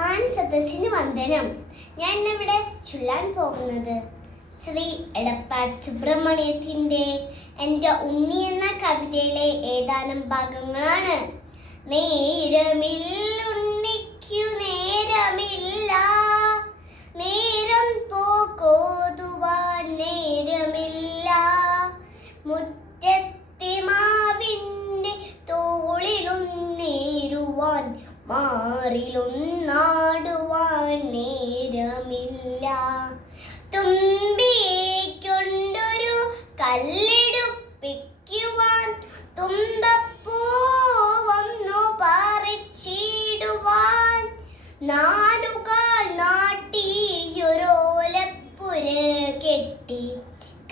മാനസദസ്സിന് വന്ദനം. ഞാൻ ഇന്നിവിടെ ചൊല്ലാൻ പോകുന്നത് ശ്രീ എടപ്പാൾ സുബ്രഹ്മണ്യത്തിന്റെ എൻ്റെ ഉണ്ണി എന്ന കവിതയിലെ ഏതാനും ഭാഗങ്ങളാണ്. നേരമിൽ ഉണ്ണിക്കു നേരമില്ല, നേരം പോകോതുവാൻ നേരമില്ല, മുറ്റത്തെ മാവിൻ്റെ തോളിലൊന്നേറുവാൻ മാറിലൊന്നാടുവാൻ നേരമില്ല, തുമ്പിക്കൊണ്ടൊരു കല്ലെടുപ്പിക്കുവാൻ തുമ്പപ്പൂ വന്നു പറിച്ചിടുവാൻ, നാടുകാൽ നാട്ടിയൊരോലപ്പുര കെട്ടി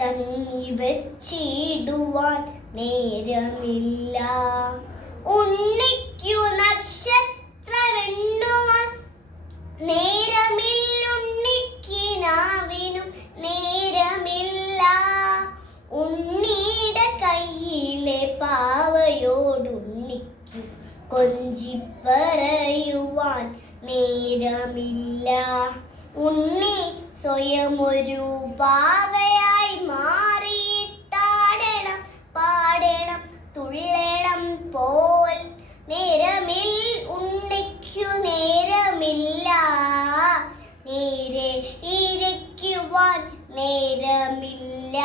കഞ്ഞി വച്ചിടുവാൻ നേരമില്ല, ഉണ്ണിക്കു നക്ഷത്രമെണ്ണുവാൻ നേരമില്ല, ഉണ്ണിക്കിനാവിനും നേരമില്ല, ഉണ്ണിയുടെ കയ്യിലെ പാവയോടുണ്ണിക്കു കൊഞ്ചിപ്പറയുവാൻ നേരമില്ല, ഉണ്ണി സ്വയം ഒരു പാവയായി മാറിയിട്ടാടണം പാടണം തുള്ളണം പോൽ, നേരമിൽ ഉണ്ണിക്കു നേരമില്ല, നേരെ ഇരിക്കുവാൻ നേരമില്ല,